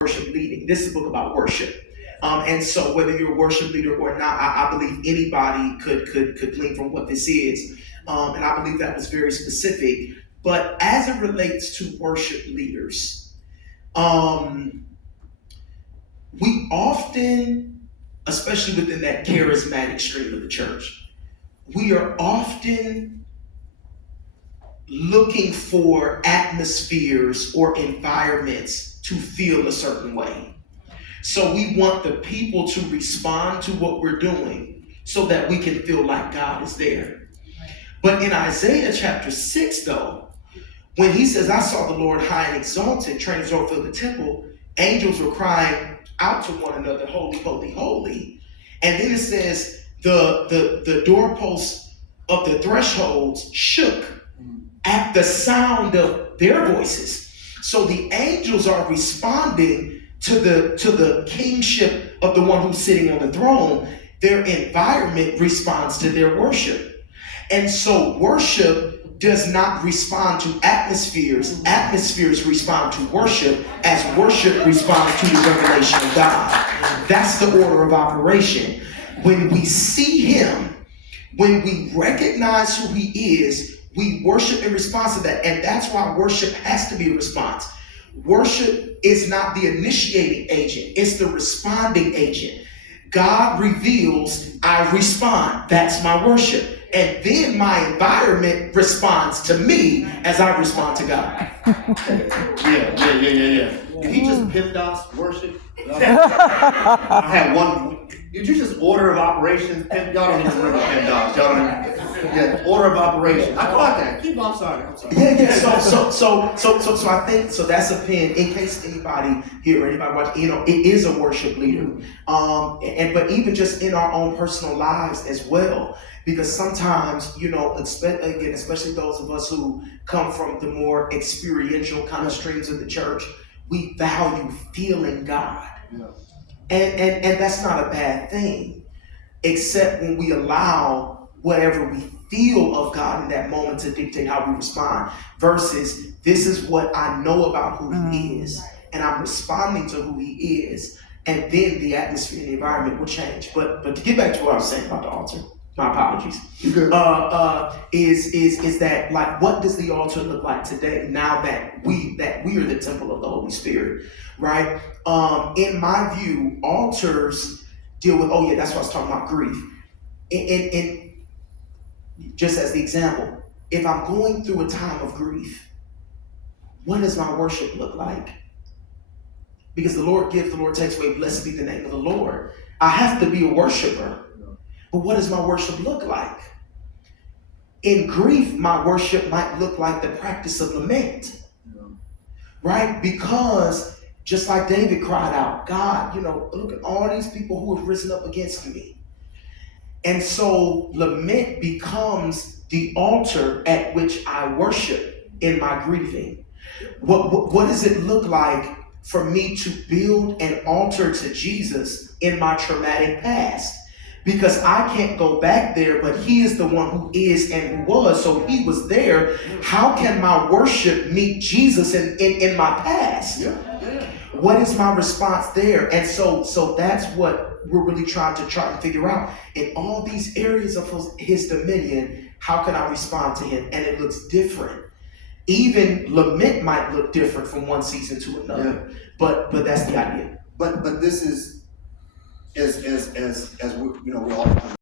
worship leading. This is a book about worship. And so whether you're a worship leader or not, I believe anybody could glean from what this is. And I believe that was very specific. But as it relates to worship leaders, we often, especially within that charismatic stream of the church, we are often looking for atmospheres or environments to feel a certain way. So we want the people to respond to what we're doing so that we can feel like God is there. But in Isaiah chapter 6, though, when he says, I saw the Lord high and exalted, trains over the temple, angels were crying out to one another, holy, holy, holy. And then it says the doorposts of the thresholds shook at the sound of their voices. So the angels are responding to the kingship of the one who's sitting on the throne. Their environment responds to their worship. And so worship does not respond to atmospheres. Atmospheres respond to worship as worship responds to the revelation of God. That's the order of operation. When we see him, when we recognize who he is, we worship in response to that. And that's why worship has to be a response. Worship is not the initiating agent. It's the responding agent. God reveals, I respond. That's my worship. And then my environment responds to me as I respond to God. Yeah. Did he just PEMDAS worship? I had one. Did you just order of operations? Y'all don't even remember PEMDAS. Y'all don't. Yeah, order of operations. I caught that. Keep on. I'm sorry. Yeah. So I think so. That's a pin in case anybody here or anybody watching. It is a worship leader. But even just in our own personal lives as well. Because sometimes, especially those of us who come from the more experiential kind of streams of the church, we value feeling God. Yeah. And that's not a bad thing, except when we allow whatever we feel of God in that moment to dictate how we respond, versus this is what I know about who he is, and I'm responding to who he is, and then the atmosphere and the environment will change. But to get back to what I was saying about the altar, my apologies. Is that like, what does the altar look like today now that we are the temple of the Holy Spirit, right? In my view, altars deal with, that's what I was talking about, grief. And just as the example, if I'm going through a time of grief, what does my worship look like? Because the Lord gives, the Lord takes away, blessed be the name of the Lord. I have to be a worshiper. But what does my worship look like? In grief, my worship might look like the practice of lament, right? Because just like David cried out, God, look at all these people who have risen up against me. And so lament becomes the altar at which I worship in my grieving. What does it look like for me to build an altar to Jesus in my traumatic past? Because I can't go back there, but he is the one who is and who was, so he was there. How can my worship meet Jesus in my past? What is my response there? And so that's what we're really trying to figure out. In all these areas of his dominion, how can I respond to him? And it looks different. Even lament might look different from one season to another. But that's the idea. But this is as we're all